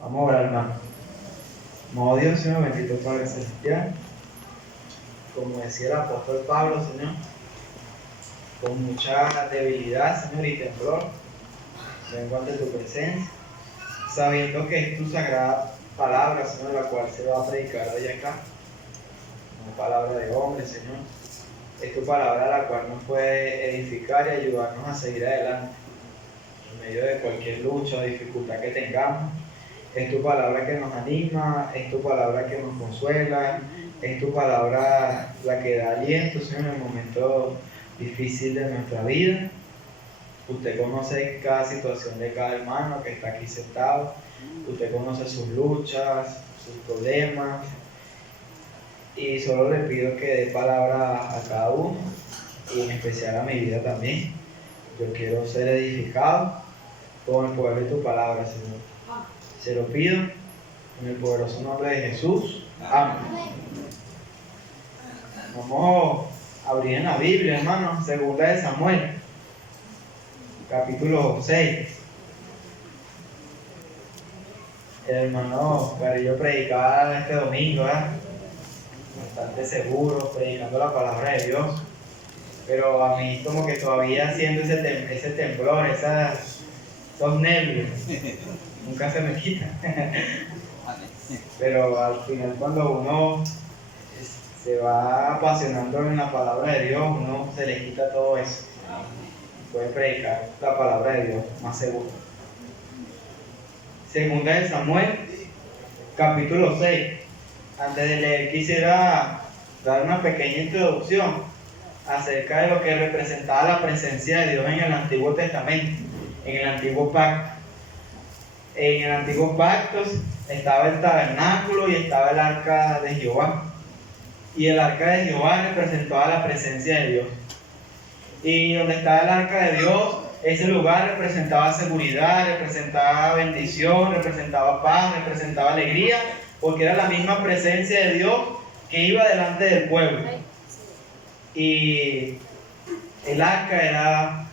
Vamos a orar, hermano. Amado Dios, Señor, bendito Padre Celestial. Como decía el apóstol Pablo, Señor, con mucha debilidad, Señor, y temblor, vengo ante tu presencia, sabiendo que es tu sagrada palabra, Señor, la cual se va a predicar hoy acá. No palabra de hombre, Señor. Es tu palabra la cual nos puede edificar y ayudarnos a seguir adelante en medio de cualquier lucha o dificultad que tengamos. Es tu palabra que nos anima, es tu palabra que nos consuela, es tu palabra la que da aliento, Señor, en el momento difícil de nuestra vida. Usted conoce cada situación de cada hermano que está aquí sentado. Usted conoce sus luchas, sus problemas. Y solo le pido que dé palabra a cada uno, y en especial a mi vida también. Yo quiero ser edificado con el poder de tu palabra, Señor. Se lo pido en el poderoso nombre de Jesús. Amén. Vamos a abrir en la Biblia, hermano. Segunda de Samuel, capítulo 6. El hermano Carillo predicaba este domingo, bastante seguro, predicando la palabra de Dios. Pero a mí como que todavía siento ese temblor, esos nervios. Nunca se me quita. Pero al final, cuando uno se va apasionando en la palabra de Dios, uno se le quita todo eso. Puede predicar la palabra de Dios más seguro. Segunda de Samuel, capítulo 6. Antes de leer, quisiera dar una pequeña introducción acerca de lo que representaba la presencia de Dios en el Antiguo Testamento, en el Antiguo Pacto. En el Antiguo Pacto estaba el tabernáculo y estaba el arca de Jehová. Y el arca de Jehová representaba la presencia de Dios. Y donde estaba el arca de Dios, ese lugar representaba seguridad, representaba bendición, representaba paz, representaba alegría, porque era la misma presencia de Dios que iba delante del pueblo. Y el arca era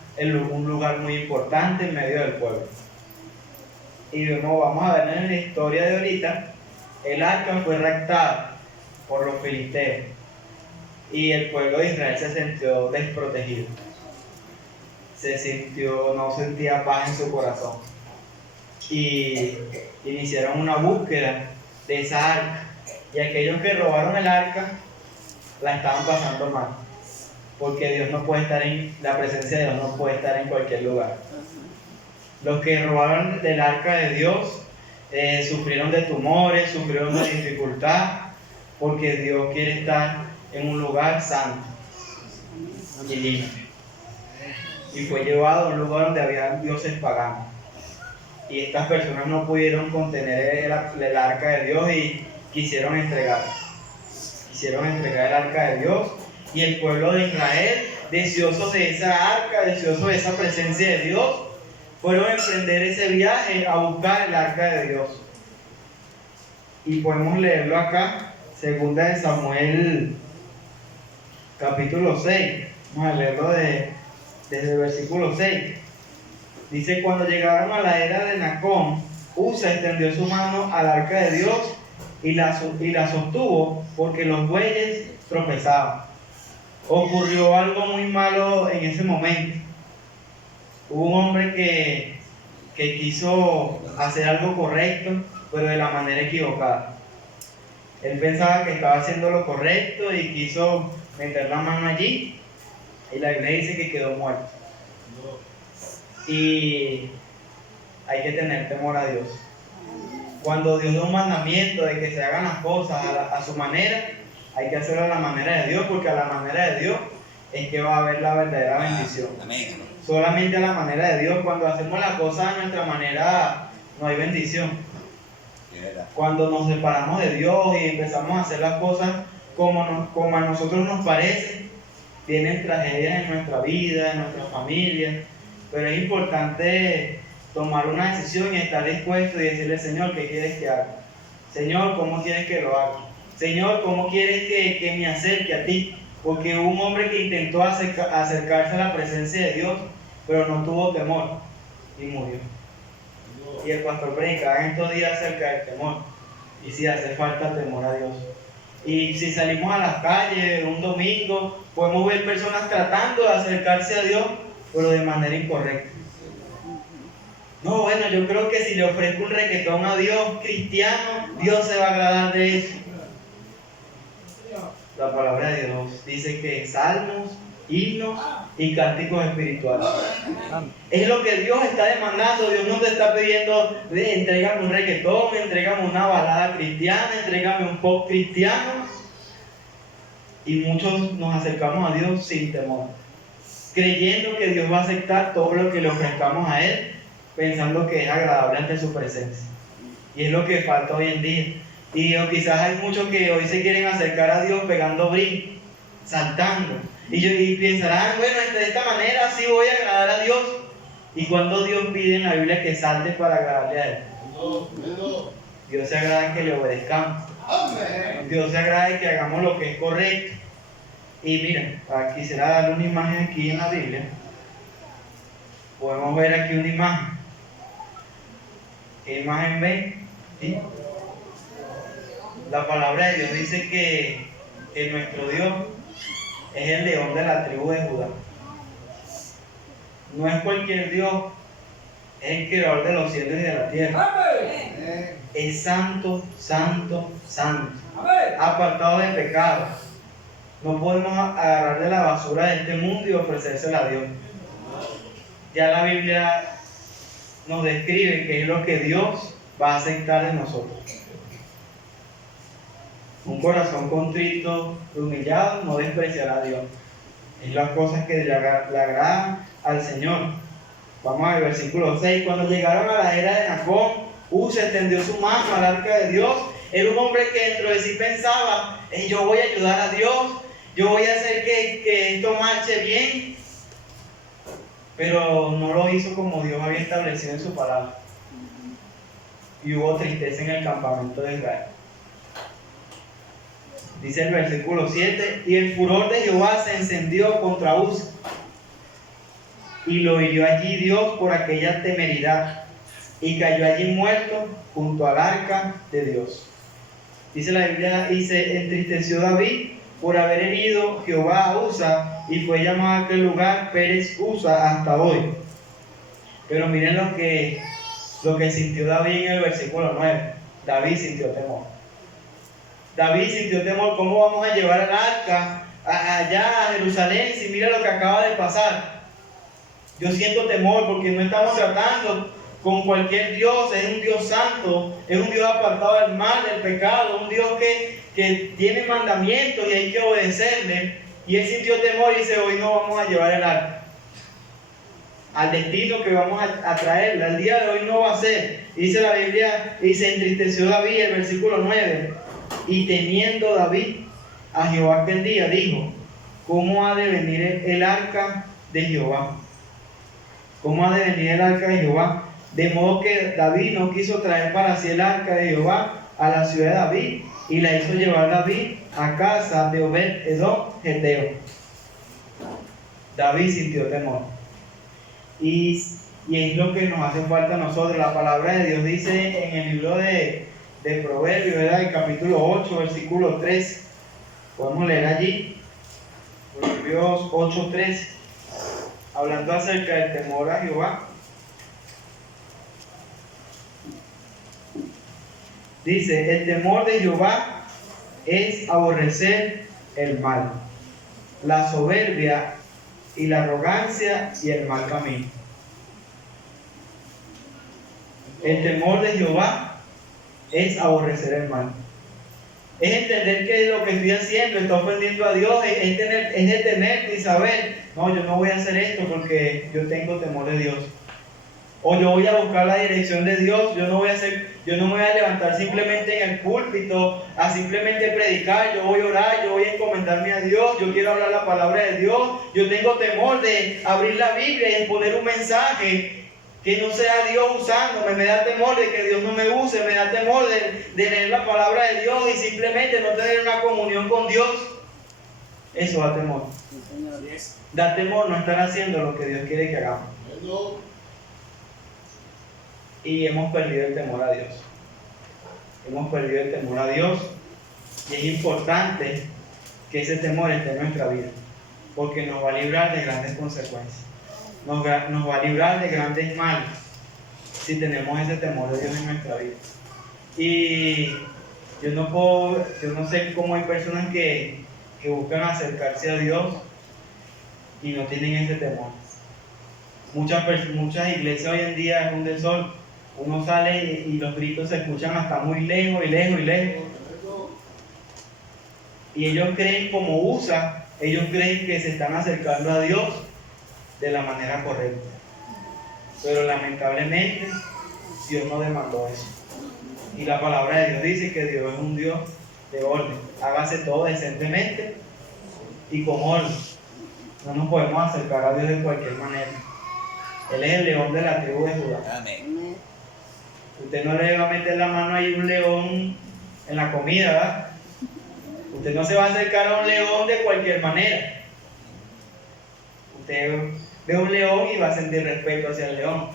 un lugar muy importante en medio del pueblo. Y vamos a ver en la historia de ahorita, el arca fue raptada por los filisteos y el pueblo de Israel se sintió desprotegido. No sentía paz en su corazón. Y iniciaron una búsqueda de esa arca. Y aquellos que robaron el arca la estaban pasando mal. Porque la presencia de Dios no puede estar en cualquier lugar. Los que robaron del arca de Dios sufrieron de tumores, sufrieron de dificultad, porque Dios quiere estar en un lugar santo y limpio. Y fue llevado a un lugar donde había dioses paganos. Y estas personas no pudieron contener el arca de Dios y quisieron entregar el arca de Dios. Y el pueblo de Israel, deseoso de esa arca, deseoso de esa presencia de Dios, fueron a emprender ese viaje a buscar el arca de Dios. Y podemos leerlo acá, segunda de Samuel, capítulo 6. Vamos a leerlo desde el versículo 6. Dice: cuando llegaron a la era de Nacón, Usa extendió su mano al arca de Dios y la sostuvo, porque los bueyes tropezaban. Ocurrió algo muy malo en ese momento. Hubo un hombre que quiso hacer algo correcto, pero de la manera equivocada. Él pensaba que estaba haciendo lo correcto y quiso meter la mano allí, y la Biblia dice que quedó muerto. Y hay que tener temor a Dios. Cuando Dios da un mandamiento de que se hagan las cosas a su manera, hay que hacerlo a la manera de Dios, porque a la manera de Dios es que va a haber la verdadera bendición. Amén. Solamente a la manera de Dios. Cuando hacemos las cosas a nuestra manera, no hay bendición. Cuando nos separamos de Dios y empezamos a hacer las cosas como a nosotros nos parece, vienen tragedias en nuestra vida, en nuestra familia. Pero es importante tomar una decisión y estar dispuesto y decirle: Señor, ¿qué quieres que haga? Señor, ¿cómo quieres que lo haga? Señor, ¿cómo quieres que me acerque a ti? Porque hubo un hombre que intentó acercarse a la presencia de Dios, pero no tuvo temor y murió. y el pastor predicaba en estos días acerca del temor. Y si hace falta temor a Dios. Y si salimos a las calles un domingo, podemos ver personas tratando de acercarse a Dios, pero de manera incorrecta. No, bueno, yo creo que si le ofrezco un reggaetón a Dios cristiano, Dios se va a agradar de eso. La palabra de Dios dice que salmos, himnos y cánticos espirituales. Es lo que Dios está demandando. Dios no te está pidiendo, entrégame un reggaetón, entrégame una balada cristiana, entrégame un pop cristiano. Y muchos nos acercamos a Dios sin temor, creyendo que Dios va a aceptar todo lo que le ofrezcamos a Él, pensando que es agradable ante su presencia. Y es lo que falta hoy en día. Y quizás hay muchos que hoy se quieren acercar a Dios pegando brincos, saltando. Y pensarán, bueno, de esta manera sí voy a agradar a Dios. ¿Y cuando Dios pide en la Biblia que salte para agradarle a Él? Dios se agrada que le obedezcamos. Dios se agrada que hagamos lo que es correcto. Y miren, quisiera darle una imagen aquí en la Biblia. Podemos ver aquí una imagen. ¿Qué imagen ven? ¿Sí? La palabra de Dios dice que nuestro Dios es el león de la tribu de Judá. No es cualquier Dios, es el creador de los cielos y de la tierra. Es santo, santo, santo. Apartado de pecado. No podemos agarrar de la basura de este mundo y ofrecérsela a Dios. Ya la Biblia nos describe qué es lo que Dios va a aceptar de nosotros. Un corazón contrito y humillado no despreciará a Dios. Es las cosas que le agradan al Señor. Vamos al versículo 6. Cuando llegaron a la era de Nacón, se extendió su mano al arca de Dios. Era un hombre que dentro de sí pensaba, yo voy a ayudar a Dios, yo voy a hacer que esto marche bien. Pero no lo hizo como Dios había establecido en su palabra. Y hubo tristeza en el campamento de Israel. Dice el versículo 7, y el furor de Jehová se encendió contra Uza, y lo hirió allí Dios por aquella temeridad, y cayó allí muerto junto al arca de Dios. Dice la Biblia, y se entristeció David por haber herido Jehová a Uza, y fue llamado aquel lugar Pérez Uza hasta hoy. Pero miren lo que sintió David en el versículo 9. David sintió temor. David sintió temor. ¿Cómo vamos a llevar al arca allá a Jerusalén si mira lo que acaba de pasar? Yo siento temor porque no estamos tratando con cualquier Dios. Es un Dios santo, es un Dios apartado del mal, del pecado, un Dios que tiene mandamientos y hay que obedecerle. Y él sintió temor y dice, hoy no vamos a llevar el arca al destino que vamos a traerla. Al día de hoy no va a ser. Dice la Biblia, y se entristeció David, el versículo 9. Y temiendo David a Jehová aquel día, dijo, ¿cómo ha de venir el arca de Jehová? ¿Cómo ha de venir el arca de Jehová? De modo que David no quiso traer para sí el arca de Jehová a la ciudad de David, y la hizo llevar David a casa de Obed-Edom Geteo. David sintió temor. Y es lo que nos hace falta a nosotros. La palabra de Dios dice en el libro de Proverbios, ¿verdad? El capítulo 8, versículo 3. Podemos leer allí. Proverbios 8, 3. Hablando acerca del temor a Jehová. Dice, el temor de Jehová es aborrecer el mal, la soberbia y la arrogancia y el mal camino. El temor de Jehová es aborrecer el mal. Es entender que lo que estoy haciendo está ofendiendo a Dios, es detenerte y saber, no, yo no voy a hacer esto porque yo tengo temor de Dios. O yo voy a buscar la dirección de Dios, yo no me voy a levantar simplemente en el púlpito a simplemente predicar, yo voy a orar, yo voy a encomendarme a Dios, yo quiero hablar la palabra de Dios, yo tengo temor de abrir la Biblia y exponer un mensaje que no sea Dios usándome, me da temor de que Dios no me use, me da temor de leer la palabra de Dios y simplemente no tener una comunión con Dios. Eso da temor. Da temor no estar haciendo lo que Dios quiere que hagamos. y hemos perdido el temor a Dios. Hemos perdido el temor a Dios y es importante que ese temor esté en nuestra vida, porque nos va a librar de grandes consecuencias, nos va a librar de grandes males si tenemos ese temor de Dios en nuestra vida. Y yo no sé cómo hay personas que buscan acercarse a Dios y no tienen ese temor. Muchas iglesias hoy en día es un desorden. Uno sale y los gritos se escuchan hasta muy lejos y lejos y lejos. Y ellos creen, ellos creen que se están acercando a Dios de la manera correcta. Pero lamentablemente, Dios no demandó eso. Y la palabra de Dios dice que Dios es un Dios de orden. Hágase todo decentemente y con orden. No nos podemos acercar a Dios de cualquier manera. Él es el león de la tribu de Judá. Amén. Usted no le va a meter la mano ahí a un león en la comida, ¿verdad? Usted no se va a acercar a un león de cualquier manera. Usted ve un león y va a sentir respeto hacia el león.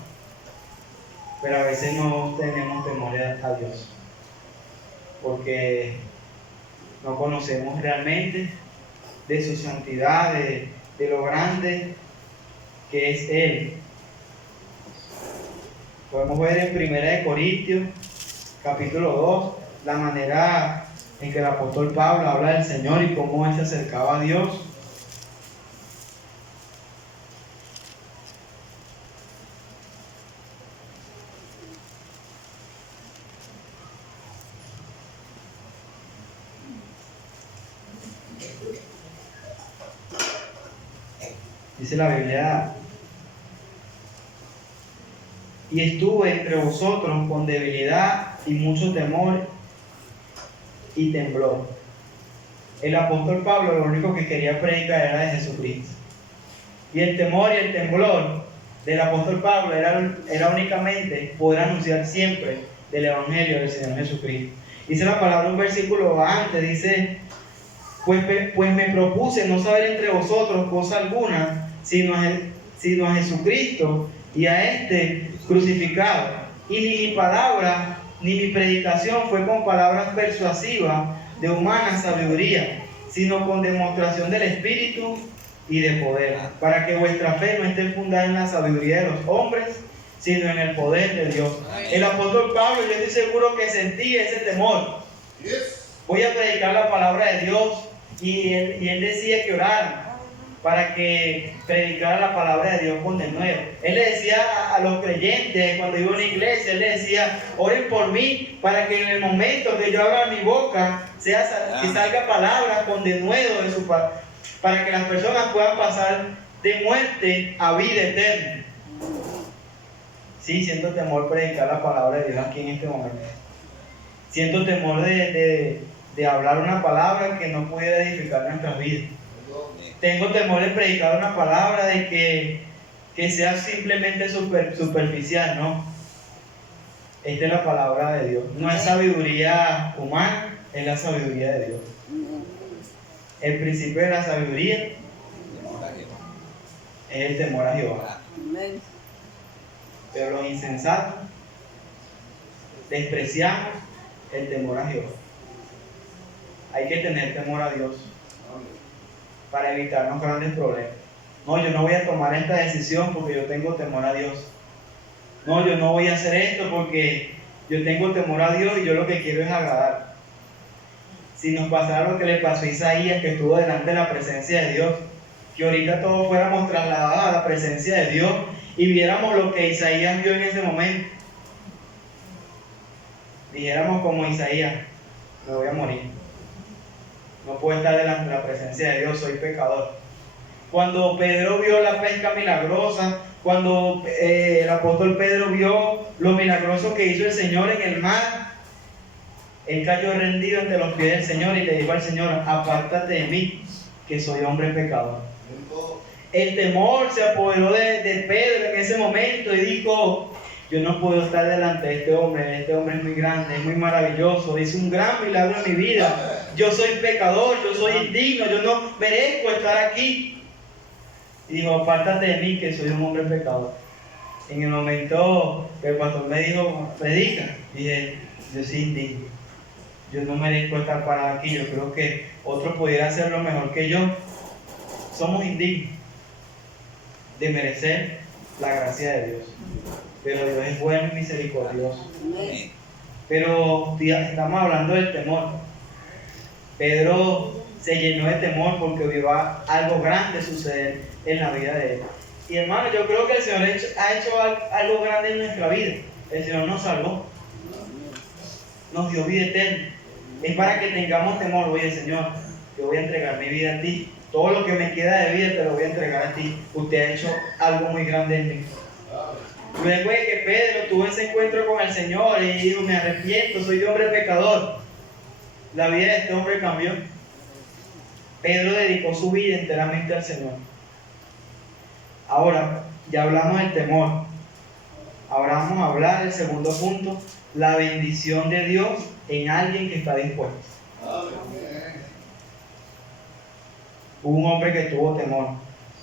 Pero a veces no tenemos temor a Dios. Porque no conocemos realmente de su santidad, de lo grande que es Él. Podemos ver en 1 Corintios, capítulo 2, la manera en que el apóstol Pablo habla del Señor y cómo Él se acercaba a Dios. Dice la Biblia: y estuve entre vosotros con debilidad y mucho temor y temblor. El apóstol Pablo lo único que quería predicar era de Jesucristo. Y el temor y el temblor del apóstol Pablo era únicamente poder anunciar siempre del Evangelio del Señor Jesucristo. Dice la palabra un versículo antes, dice: pues me propuse no saber entre vosotros cosa alguna, sino a Jesucristo y a este crucificado. Y ni mi palabra ni mi predicación fue con palabras persuasivas de humana sabiduría, sino con demostración del Espíritu y de poder, para que vuestra fe no esté fundada en la sabiduría de los hombres, sino en el poder de Dios. El apóstol Pablo, yo estoy seguro que sentía ese temor. Voy a predicar la palabra de Dios, y él decía que oraran para que predicara la palabra de Dios con denuedo. Él le decía a los creyentes cuando iba a una iglesia, él le decía: oren por mí para que en el momento que yo abra mi boca que salga palabra con denuedo de su parte, para que las personas puedan pasar de muerte a vida eterna. Sí, siento temor predicar la palabra de Dios aquí en este momento. Siento temor de hablar una palabra que no pudiera edificar nuestras vidas. Tengo temor de predicar una palabra de que sea simplemente superficial, ¿no? Esta es la palabra de Dios. No es sabiduría humana, es la sabiduría de Dios. El principio de la sabiduría es el temor a Jehová. Pero los insensatos despreciamos el temor a Jehová. Hay que tener temor a Dios para evitarnos grandes problemas. No, yo no voy a tomar esta decisión porque yo tengo temor a Dios. No, yo no voy a hacer esto porque yo tengo temor a Dios y yo lo que quiero es agradar. Si nos pasara lo que le pasó a Isaías, que estuvo delante de la presencia de Dios, que ahorita todos fuéramos trasladados a la presencia de Dios y viéramos lo que Isaías vio en ese momento. Dijéramos como Isaías: me voy a morir. No puedo estar delante de la presencia de Dios, soy pecador. Cuando Pedro vio la pesca milagrosa, cuando el apóstol Pedro vio lo milagroso que hizo el Señor en el mar, él cayó rendido ante los pies del Señor y le dijo al Señor: apártate de mí, que soy hombre pecador. El temor se apoderó de Pedro en ese momento y dijo: yo no puedo estar delante de este hombre es muy grande, es muy maravilloso, hizo un gran milagro en mi vida. Yo soy pecador, yo soy indigno, yo no merezco estar aquí. Y dijo: apártate de mí, que soy un hombre pecador. En el momento que el pastor me dijo, predica, dije, yo soy indigno. Yo no merezco estar parado aquí. Yo creo que otro pudiera hacerlo mejor que yo. Somos indignos de merecer la gracia de Dios. Pero Dios es bueno y misericordioso. Pero estamos hablando del temor. Pedro se llenó de temor porque vio algo grande suceder en la vida de él. Y hermano, yo creo que el Señor ha hecho algo grande en nuestra vida. El Señor nos salvó. Nos dio vida eterna. Es para que tengamos temor. Oye, Señor, yo voy a entregar mi vida a ti. Todo lo que me queda de vida te lo voy a entregar a ti. Usted ha hecho algo muy grande en mí. Luego de que Pedro tuvo ese encuentro con el Señor y dijo, me arrepiento, soy hombre pecador. La vida de este hombre cambió. Pedro dedicó su vida enteramente al Señor. Ahora, ya hablamos del temor. Ahora vamos a hablar del segundo punto, la bendición de Dios en alguien que está dispuesto. Hubo un hombre que tuvo temor,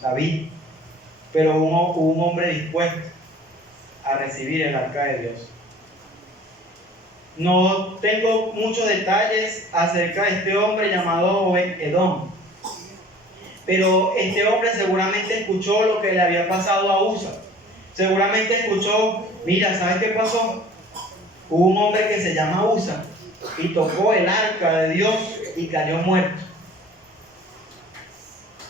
David, pero hubo un hombre dispuesto a recibir el arca de Dios. No tengo muchos detalles acerca de este hombre llamado Obed-Edom, pero este hombre seguramente escuchó lo que le había pasado a Usa. Seguramente escuchó, mira, ¿sabes qué pasó? Hubo un hombre que se llama Usa y tocó el arca de Dios y cayó muerto.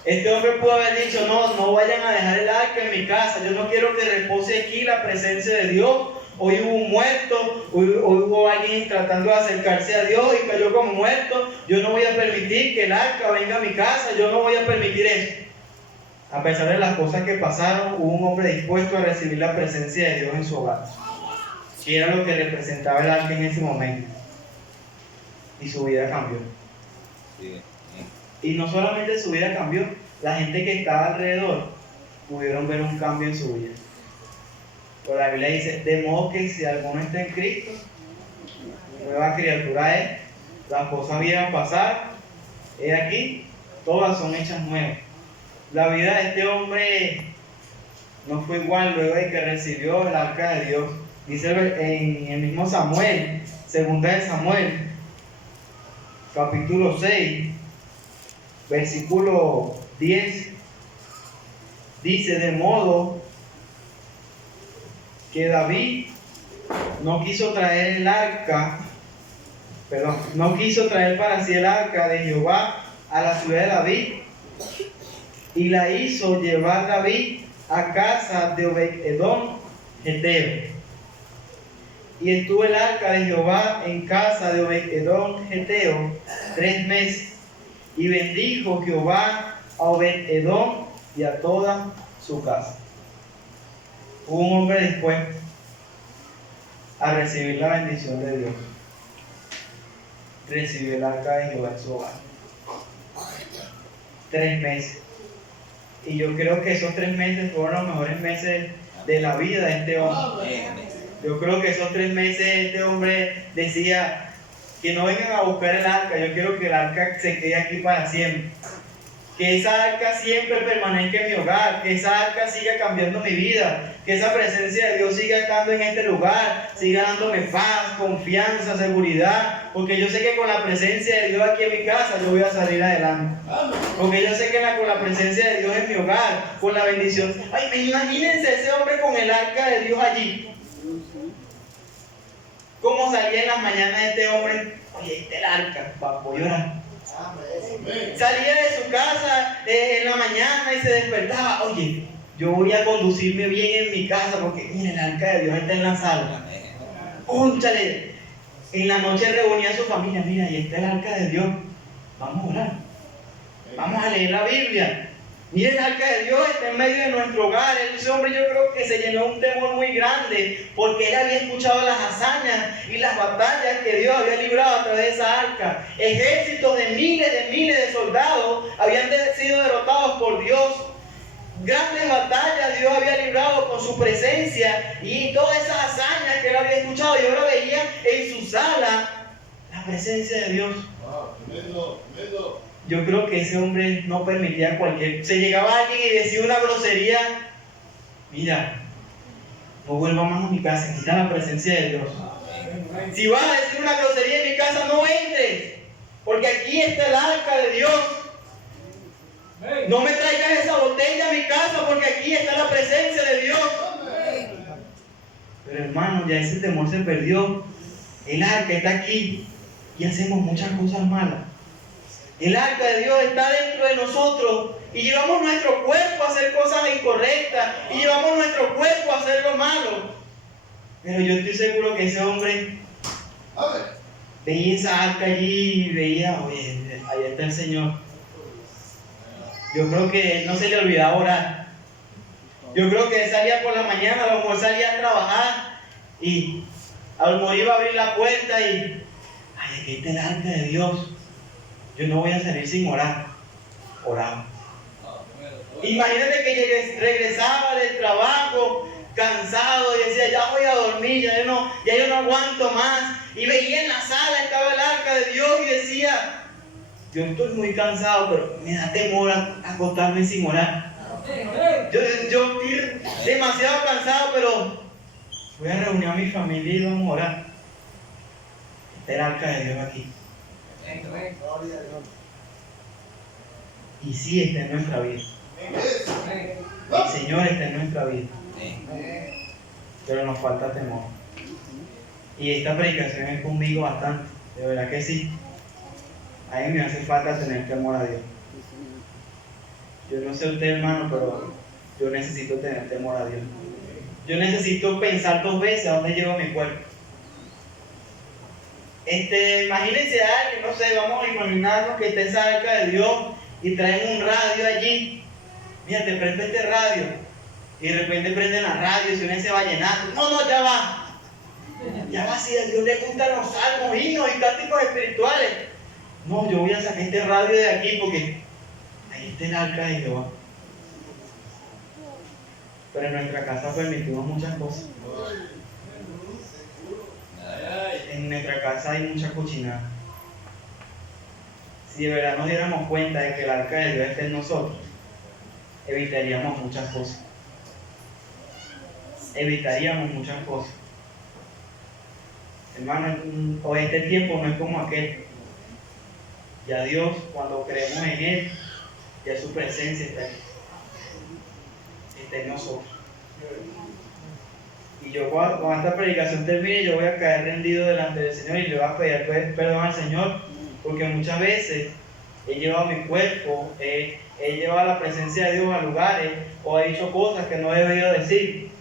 Este hombre pudo haber dicho, no vayan a dejar el arca en mi casa, yo no quiero que repose aquí la presencia de Dios. Hoy hubo un muerto, hoy hubo alguien tratando de acercarse a Dios y cayó como muerto. Yo no voy a permitir que el arca venga a mi casa, yo no voy a permitir eso. A pesar de las cosas que pasaron, hubo un hombre dispuesto a recibir la presencia de Dios en su hogar, que era lo que representaba el arca en ese momento. Y su vida cambió. Y no solamente su vida cambió, la gente que estaba alrededor pudieron ver un cambio en su vida. Pero la Biblia dice, de modo que si alguno está en Cristo, nueva criatura es, las cosas vieron pasar, he aquí, todas son hechas nuevas. La vida de este hombre no fue igual luego de que recibió el arca de Dios. Dice en el mismo Samuel, segunda de Samuel, capítulo 6, versículo 10, dice, de modo que David no quiso traer para sí el arca de Jehová a la ciudad de David, y la hizo llevar David a casa de Obed-Edom, Geteo. Y estuvo el arca de Jehová en casa de Obed-Edom, Geteo, 3 meses. Y bendijo Jehová a Obed-Edom y a toda su casa. Hubo un hombre dispuesto a recibir la bendición de Dios. Recibió el arca de Jehová en su hogar. 3 meses. Y yo creo que esos 3 meses fueron los mejores meses de la vida de este hombre. Yo creo que esos 3 meses este hombre decía, que no vengan a buscar el arca, yo quiero que el arca se quede aquí para siempre. Que esa arca siempre permanezca en mi hogar, que esa arca siga cambiando mi vida, que esa presencia de Dios siga estando en este lugar, siga dándome paz, confianza, seguridad, porque yo sé que con la presencia de Dios aquí en mi casa yo voy a salir adelante. Porque yo sé que con la presencia de Dios en mi hogar, con la bendición. Ay, imagínense ese hombre con el arca de Dios allí. ¿Cómo salía en las mañanas este hombre? Oye, este es el arca, voy a llorar. Salía de su casa en la mañana y se despertaba. Oye, yo voy a conducirme bien en mi casa porque mira, el arca de Dios está en la sala. Cónchale, en la noche reunía a su familia. Mira, y está el arca de Dios. Vamos a orar. Vamos a leer la Biblia. Mira, el arca de Dios está en medio de nuestro hogar. Ese hombre yo creo que se llenó de un temor muy grande porque él había escuchado las hazañas y las batallas que Dios había librado a través de esa arca. Ejércitos de miles de soldados habían sido derrotados por Dios. Grandes batallas Dios había librado con su presencia y todas esas hazañas que él había escuchado. Y ahora veía en su sala la presencia de Dios. Yo creo que ese hombre no permitía cualquier... Se llegaba alguien y decía una grosería. Mira, no vuelvas más a mi casa, aquí está la presencia de Dios. Si vas a decir una grosería en mi casa, no entres, porque aquí está el arca de Dios. No me traigas esa botella a mi casa, porque aquí está la presencia de Dios. Pero hermano, ya ese temor se perdió. El arca está aquí y hacemos muchas cosas malas. El arca de Dios está dentro de nosotros y llevamos nuestro cuerpo a hacer cosas incorrectas y llevamos nuestro cuerpo a hacer lo malo. Pero yo estoy seguro que ese hombre veía esa arca allí y veía, oye, ahí está el Señor. Yo creo que no se le olvidaba orar. Yo creo que él salía por la mañana, a lo mejor salía a trabajar y a lo mejor iba a abrir la puerta y, ay, aquí está el arca de Dios. Yo no voy a salir sin orar. Oraba. Imagínate que regresaba del trabajo cansado y decía, ya voy a dormir, ya yo no aguanto más. Y veía en la sala, estaba el arca de Dios y decía, yo estoy muy cansado, pero me da temor acostarme sin orar. Yo estoy demasiado cansado, pero voy a reunir a mi familia y vamos a orar. Está el arca de Dios aquí. Y sí está en nuestra vida. El Señor está en nuestra vida. Pero nos falta temor. Y esta predicación es conmigo bastante. De verdad que sí. A mí me hace falta tener temor a Dios. Yo no sé usted, hermano, pero yo necesito tener temor a Dios. Yo necesito pensar 2 veces a dónde llevo mi cuerpo. Imagínense a alguien, no sé, vamos a imaginarnos que esté cerca de Dios y traen un radio allí. Mira, te prendo este radio. Y de repente prenden la radio y suena ese vallenato. No, ya va. Ya va, si a Dios le gustan los salmos, himnos y cánticos espirituales. No, yo voy a sacar este radio de aquí porque ahí está el arca de Jehová. Pero en nuestra casa permitimos muchas cosas. En nuestra casa hay mucha cochinada. Si de verdad nos diéramos cuenta de que el arca de Dios está en nosotros, evitaríamos muchas cosas. Evitaríamos muchas cosas. Hermano, hoy este tiempo no es como aquel. Ya Dios, cuando creemos en Él, ya su presencia está aquí. Está en nosotros. Y yo cuando esta predicación termine, yo voy a caer rendido delante del Señor y le voy a pedir perdón al Señor, porque muchas veces he llevado mi cuerpo, he llevado la presencia de Dios a lugares o he dicho cosas que no he debido decir.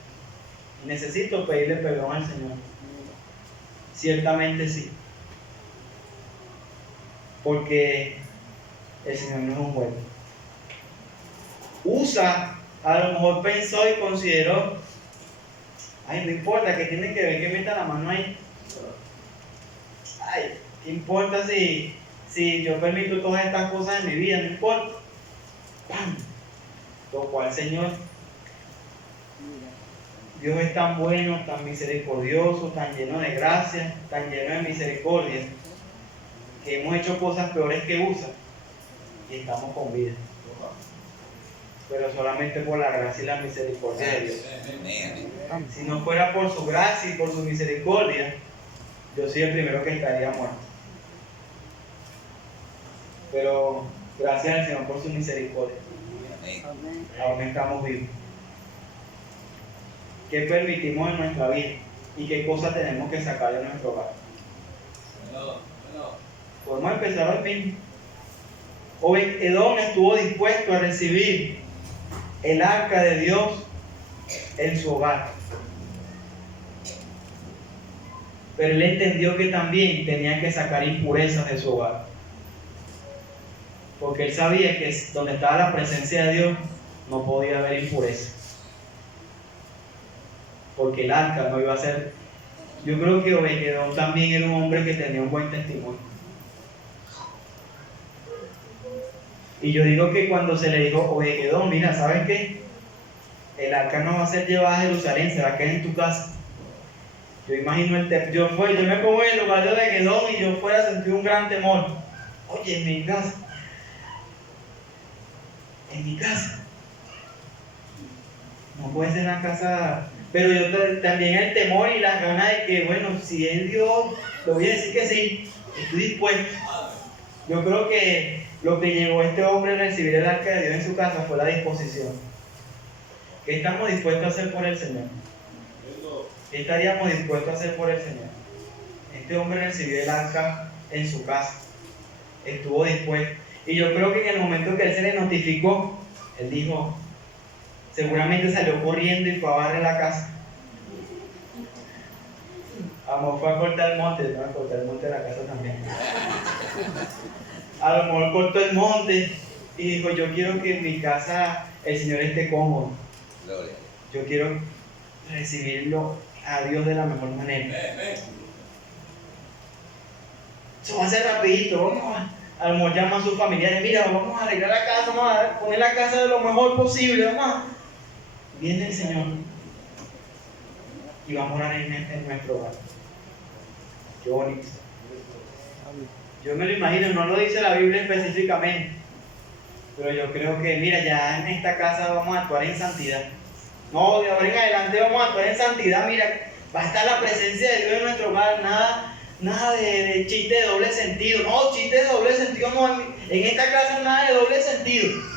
Y necesito pedirle perdón al Señor. Ciertamente sí. Porque el Señor no es un juez. Usa, a lo mejor pensó y consideró, ay, no importa, que tiene que ver que meta la mano ahí. Ay, ¿qué importa si yo permito todas estas cosas en mi vida? No importa. ¡Pam! Lo cual, Señor, Dios es tan bueno, tan misericordioso, tan lleno de gracia, tan lleno de misericordia, que hemos hecho cosas peores que usa y estamos con vida. Pero solamente por la gracia y la misericordia de Dios. Si no fuera por su gracia y por su misericordia, yo soy el primero que estaría muerto. Pero gracias al Señor por su misericordia. Aún estamos vivos. ¿Qué permitimos en nuestra vida? ¿Y qué cosas tenemos que sacar de nuestro hogar? Podemos empezar hoy mismo. Obed-Edom estuvo dispuesto a recibir el arca de Dios en su hogar. Pero él entendió que también tenía que sacar impurezas de su hogar. Porque él sabía que donde estaba la presencia de Dios no podía haber impureza. Porque el arca no iba a ser. Yo creo que Obed-Edom también era un hombre que tenía un buen testimonio. Y yo digo que cuando se le dijo, Obed-Edom, mira, ¿sabes qué? El arca no va a ser llevada a Jerusalén, se va a quedar en tu casa. Yo imagino yo me pongo en el lugar de Obed-Edom y yo fuera a sentir un gran temor. Oye, en mi casa. No puede ser una casa Pero también el temor y las ganas de que, bueno, si es Dios, le voy a decir que sí, estoy dispuesto. Yo creo que lo que llevó a este hombre a recibir el arca de Dios en su casa fue la disposición. ¿Qué estamos dispuestos a hacer por el Señor? ¿Qué estaríamos dispuestos a hacer por el Señor? Este hombre recibió el arca en su casa, estuvo dispuesto. Y yo creo que en el momento que él se le notificó, él dijo, seguramente salió corriendo y fue a barrer la casa. A lo mejor fue a cortar el monte, no, a cortar el monte de la casa también. A lo mejor cortó el monte y dijo, yo quiero que en mi casa el Señor esté cómodo. Yo quiero recibirlo a Dios de la mejor manera. Eso va a ser rapidito, a lo mejor llama a sus familiares, mira, vamos a arreglar la casa, vamos a poner la casa de lo mejor posible, Viene el Señor y va a morar en nuestro hogar. Qué bonito. Yo me lo imagino, no lo dice la Biblia específicamente, pero yo creo que, mira, ya en esta casa vamos a actuar en santidad. No, de ahora en adelante vamos a actuar en santidad, mira, va a estar la presencia de Dios en nuestro hogar, nada de chiste de doble sentido. No, chiste de doble sentido no, en esta casa nada de doble sentido.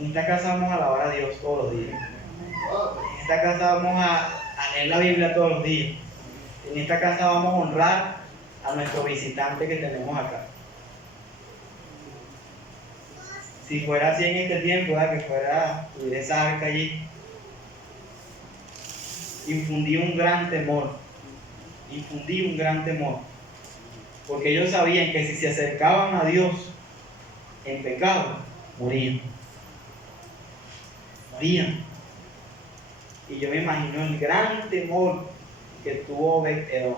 En esta casa vamos a alabar a Dios todos los días. En esta casa vamos a leer la Biblia todos los días. En esta casa vamos a honrar a nuestro visitante que tenemos acá. Si fuera así en este tiempo, que fuera tuviera esa arca allí, infundí un gran temor, porque ellos sabían que si se acercaban a Dios en pecado, morían. Y yo me imagino el gran temor que tuvo Obed-Edom.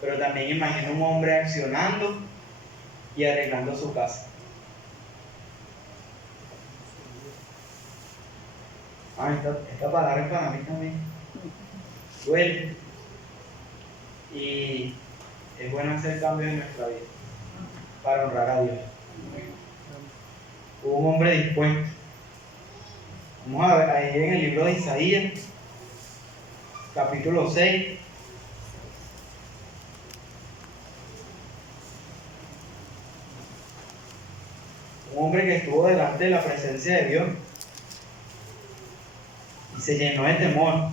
Pero también imagino un hombre accionando y arreglando su casa. Esta palabra es para mí también. Duele. Y es bueno hacer cambios en nuestra vida para honrar a Dios. Hubo un hombre dispuesto. Vamos a ver ahí en el libro de Isaías, capítulo 6. Un hombre que estuvo delante de la presencia de Dios y se llenó de temor.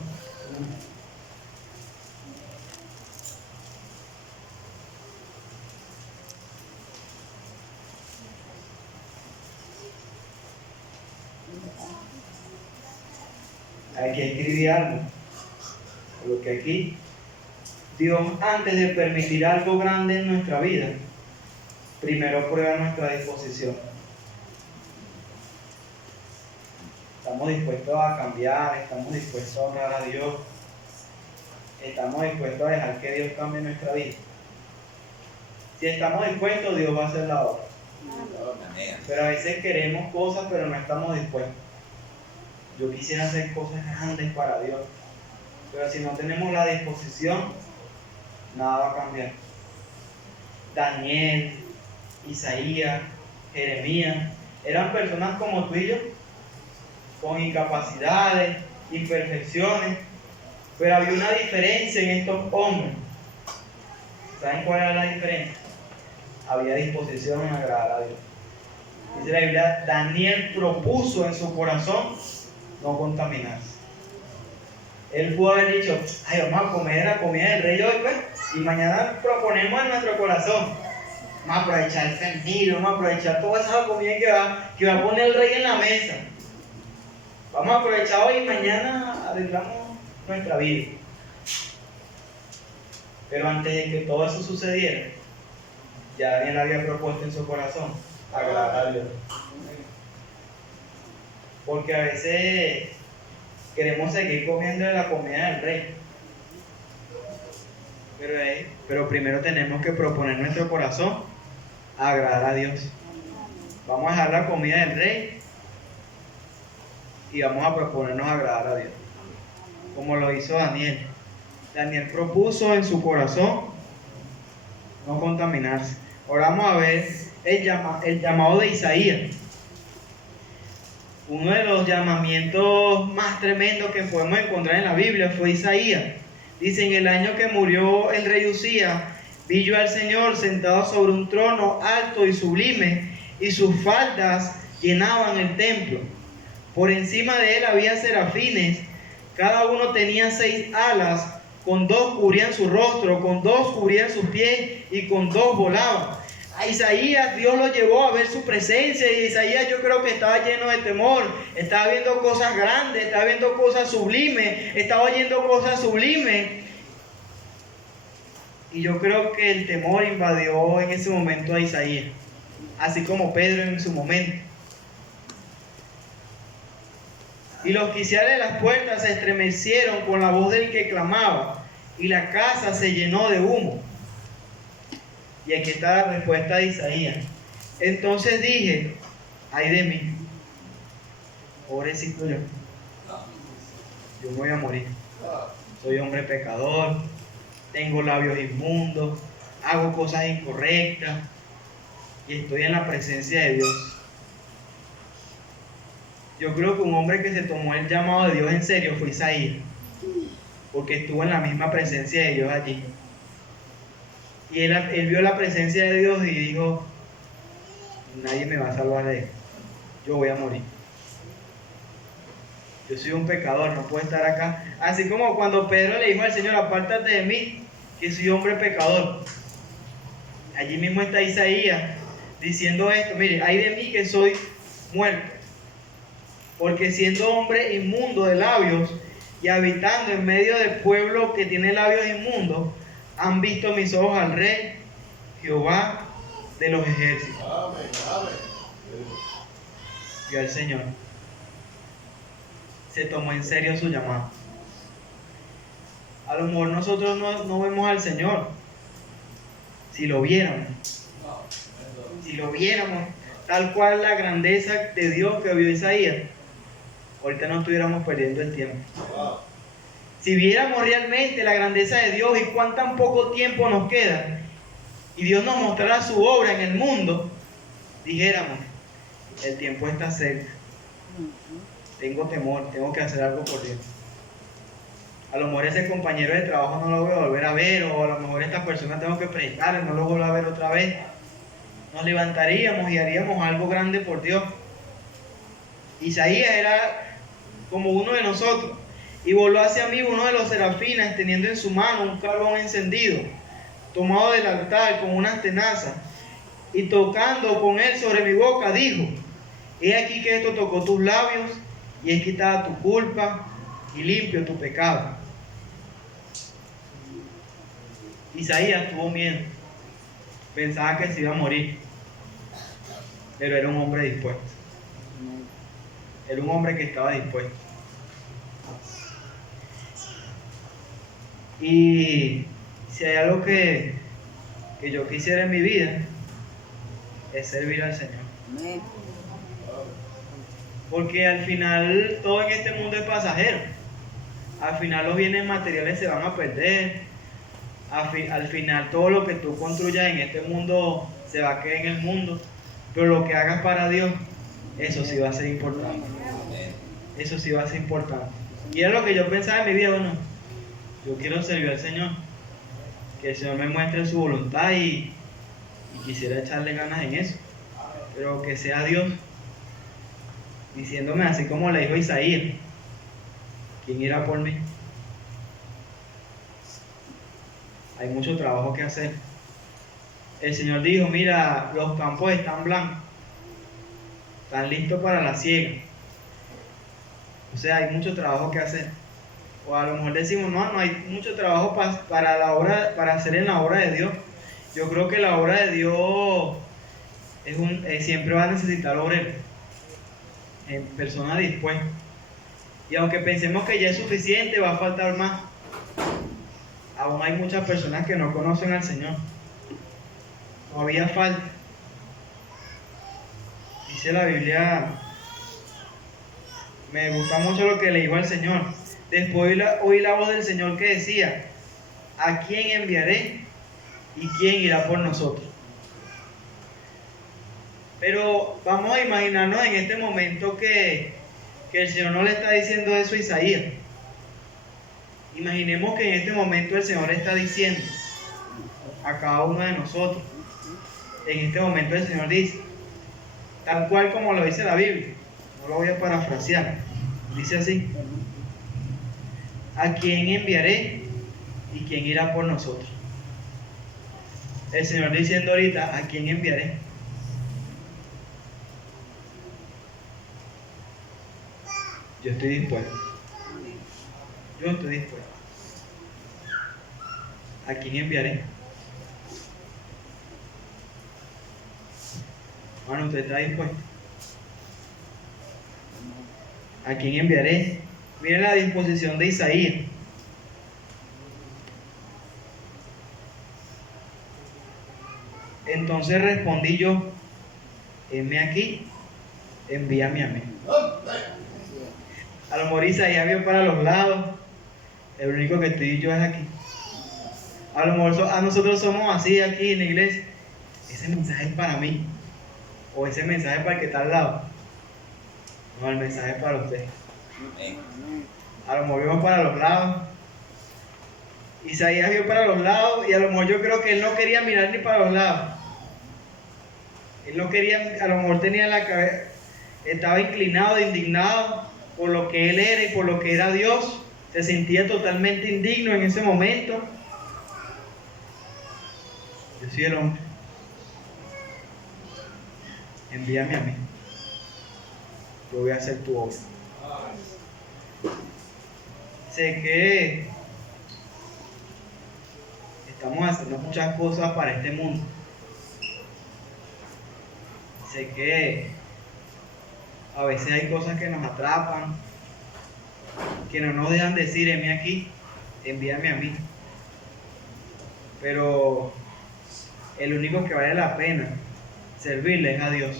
Aquí escribí algo, porque aquí Dios, antes de permitir algo grande en nuestra vida, primero prueba nuestra disposición. Estamos dispuestos a cambiar, estamos dispuestos a honrar a Dios, estamos dispuestos a dejar que Dios cambie nuestra vida. Si estamos dispuestos, Dios va a hacer la obra. Pero a veces queremos cosas, pero no estamos dispuestos. Yo quisiera hacer cosas grandes para Dios, pero si no tenemos la disposición, nada va a cambiar. Daniel, Isaías, Jeremías, eran personas como tú y yo, con incapacidades, imperfecciones, pero había una diferencia en estos hombres. ¿Saben cuál era la diferencia? Había disposición en agradar a Dios. Dice la Biblia, Daniel propuso en su corazón no contaminarse. Él pudo haber dicho, vamos a comer la comida del rey hoy, pues, y mañana proponemos en nuestro corazón, vamos a aprovechar el pernil, vamos a aprovechar toda esa comida que va a poner el rey en la mesa. Vamos a aprovechar hoy y mañana arreglamos nuestra vida. Pero antes de que todo eso sucediera, ya Daniel había propuesto en su corazón agradar a Dios. Porque a veces queremos seguir comiendo de la comida del rey. Pero primero tenemos que proponer nuestro corazón a agradar a Dios. Vamos a dejar la comida del rey y vamos a proponernos a agradar a Dios. Como lo hizo Daniel. Daniel propuso en su corazón no contaminarse. Ahora vamos a ver el llamado de Isaías. Uno de los llamamientos más tremendos que podemos encontrar en la Biblia fue Isaías. Dice, en el año que murió el rey Usías, vi yo al Señor sentado sobre un trono alto y sublime, y sus faldas llenaban el templo. Por encima de él había serafines, cada uno tenía 6 alas, con 2 cubrían su rostro, con 2 cubrían sus pies y con 2 volaban. A Isaías Dios lo llevó a ver su presencia, y Isaías yo creo que estaba lleno de temor, estaba viendo cosas grandes, estaba viendo cosas sublimes, estaba oyendo cosas sublimes. Y yo creo que el temor invadió en ese momento a Isaías, así como Pedro en su momento. Y los quiciales de las puertas se estremecieron con la voz del que clamaba, y la casa se llenó de humo. Y aquí está la respuesta de Isaías. Entonces dije, ay de mí, pobrecito yo me voy a morir. Soy hombre pecador, tengo labios inmundos, hago cosas incorrectas y estoy en la presencia de Dios. Yo creo que un hombre que se tomó el llamado de Dios en serio fue Isaías, porque estuvo en la misma presencia de Dios allí. Y él vio la presencia de Dios y dijo, nadie me va a salvar de esto, yo voy a morir. Yo soy un pecador, no puedo estar acá. Así como cuando Pedro le dijo al Señor, apártate de mí, que soy hombre pecador. Allí mismo está Isaías diciendo esto, mire, ay de mí que soy muerto, porque siendo hombre inmundo de labios y habitando en medio del pueblo que tiene labios inmundos, han visto mis ojos al Rey, Jehová de los ejércitos. Amén, amén. Y al Señor se tomó en serio su llamado. A lo mejor nosotros no vemos al Señor. Si lo viéramos, tal cual la grandeza de Dios que vio Isaías, ahorita no estuviéramos perdiendo el tiempo. Si viéramos realmente la grandeza de Dios y cuán tan poco tiempo nos queda, y Dios nos mostrara su obra en el mundo, dijéramos, el tiempo está cerca. Tengo temor, tengo que hacer algo por Dios. A lo mejor ese compañero de trabajo no lo voy a volver a ver, o a lo mejor esta persona tengo que predicar y no lo vuelvo a ver otra vez. Nos levantaríamos y haríamos algo grande por Dios. Isaías era como uno de nosotros, y voló hacia mí uno de los serafines, teniendo en su mano un carbón encendido, tomado del altar con unas tenazas, y tocando con él sobre mi boca, dijo, he aquí que esto tocó tus labios, y es quitada tu culpa, y limpio tu pecado. Isaías tuvo miedo, pensaba que se iba a morir, pero era un hombre dispuesto. Era un hombre que estaba dispuesto. Y si hay algo que yo quisiera en mi vida, es servir al Señor. Porque al final todo en este mundo es pasajero. Al final los bienes materiales se van a perder. Al final todo lo que tú construyas en este mundo se va a quedar en el mundo. Pero lo que hagas para Dios, eso sí va a ser importante. Eso sí va a ser importante. Y era lo que yo pensaba en mi vida. Bueno, yo quiero servir al Señor. Que el Señor me muestre su voluntad y quisiera echarle ganas en eso. Pero que sea Dios diciéndome, así como le dijo Isaías, ¿quién irá por mí? Hay mucho trabajo que hacer. El Señor dijo, mira, los campos están blancos, están listos para la siega. O sea, hay mucho trabajo que hacer. O a lo mejor decimos, no hay mucho trabajo para hacer en la obra de Dios. Yo creo que la obra de Dios siempre va a necesitar obreros, personas dispuestas. Y aunque pensemos que ya es suficiente, va a faltar más. Aún hay muchas personas que no conocen al Señor. Todavía falta. Dice la Biblia, me gusta mucho lo que le dijo al Señor. Después oí la voz del Señor que decía, ¿a quién enviaré? ¿Y quién irá por nosotros? Pero vamos a imaginarnos en este momento que que el Señor no le está diciendo eso a Isaías. Imaginemos que en este momento el Señor está diciendo a cada uno de nosotros. En este momento el Señor dice, tal cual como lo dice la Biblia, no lo voy a parafrasear, dice así: ¿a quién enviaré y quién irá por nosotros? El Señor diciendo ahorita, ¿a quién enviaré? Yo estoy dispuesto. Yo estoy dispuesto. ¿A quién enviaré? Bueno, ¿usted está dispuesto? ¿A quién enviaré? Miren la disposición de Isaías. Entonces respondí yo, heme aquí, envíame a mí. A lo mejor Isaías vio para los lados, el único que estoy yo es aquí. A lo mejor a nosotros somos así aquí en la iglesia. Ese mensaje es para mí, o ese mensaje es para el que está al lado. No, el mensaje es para usted. A lo mejor vimos para los lados. Isaías vio para los lados y a lo mejor yo creo que él no quería mirar ni para los lados. Él no quería, a lo mejor tenía la cabeza, estaba inclinado, indignado por lo que él era y por lo que era Dios. Se sentía totalmente indigno en ese momento. Yo soy el hombre. Envíame a mí. Yo voy a hacer tu obra. Sé que estamos haciendo muchas cosas para este mundo. Sé que a veces hay cosas que nos atrapan, que no nos dejan decir, heme aquí, envíame a mí. Pero el único que vale la pena servirle es a Dios.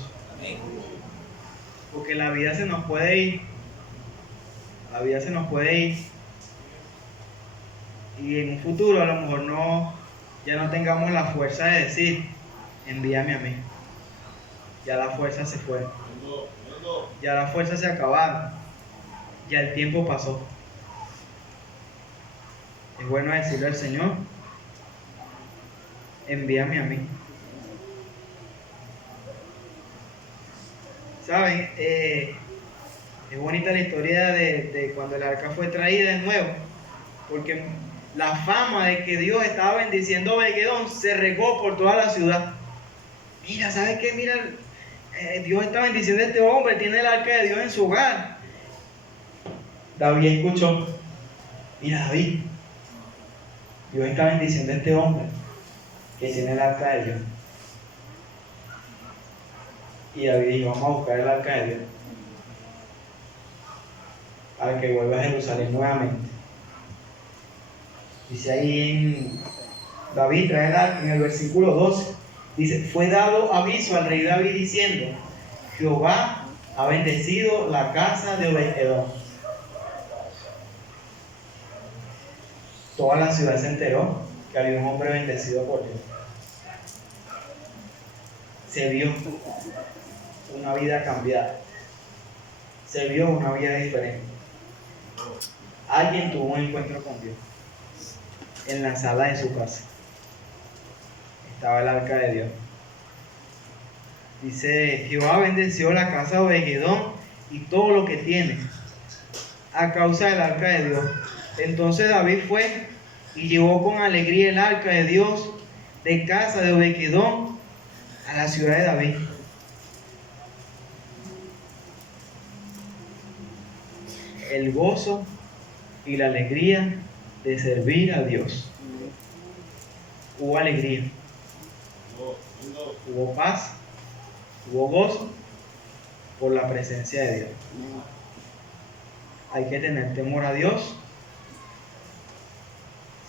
Porque la vida se nos puede ir. La vida se nos puede ir. Y en un futuro a lo mejor ya no tengamos la fuerza de decir, envíame a mí. Ya la fuerza se fue. Ya la fuerza se acabaron. Ya el tiempo pasó. Es bueno decirle al Señor, envíame a mí. ¿Saben? Es bonita la historia de cuando el arca fue traída de nuevo. Porque la fama de que Dios estaba bendiciendo a Obed-Edom se regó por toda la ciudad. Mira, ¿sabes qué? Mira, Dios está bendiciendo a este hombre, tiene el arca de Dios en su hogar. David escuchó, mira David, Dios está bendiciendo a este hombre que tiene el arca de Dios. Y David dijo, vamos a buscar el arca de Dios para que vuelva a Jerusalén nuevamente. Dice ahí en David trae el arca en el versículo 12. Dice, fue dado aviso al rey David diciendo, Jehová ha bendecido la casa de Obed-Edom. Toda la ciudad se enteró que había un hombre bendecido por Dios. Se vio una vida cambiada. Se vio una vida diferente. Alguien tuvo un encuentro con Dios. En la sala de su casa estaba el arca de Dios. Dice, Jehová bendeció la casa de Obed-Edom y todo lo que tiene a causa del arca de Dios. Entonces David fue y llevó con alegría el arca de Dios de casa de Obed-Edom a la ciudad de David. El gozo y la alegría de servir a Dios. Hubo alegría, hubo paz, hubo gozo por la presencia de Dios. Hay que tener temor a Dios.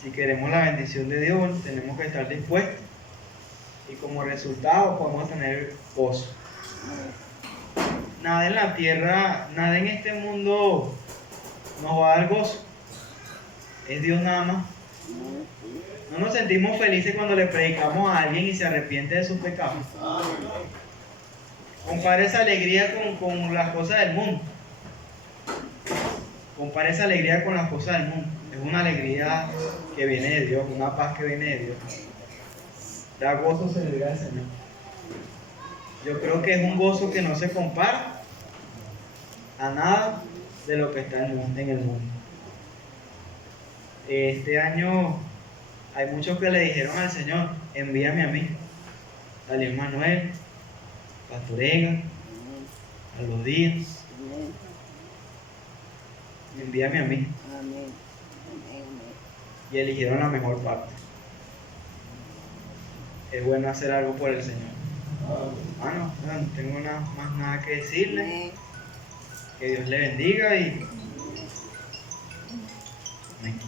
Si queremos la bendición de Dios, tenemos que estar dispuestos. Y como resultado podemos tener gozo. Nada en la tierra, nada en este mundo nos va a dar gozo. Es Dios nada más. No nos sentimos felices cuando le predicamos a alguien y se arrepiente de sus pecados. Compara esa alegría con las cosas del mundo. Compara esa alegría con las cosas del mundo. Es una alegría que viene de Dios, una paz que viene de Dios. Da gozo celebrar al Señor. Yo creo que es un gozo que no se compara a nada de lo que está en el mundo. Este año hay muchos que le dijeron al Señor, envíame a mí. Daniel Manuel, Pastorega, a los días. Envíame a mí. Y eligieron la mejor parte. Es bueno hacer algo por el Señor. Hermano, no tengo más nada que decirle. Que Dios le bendiga y amén.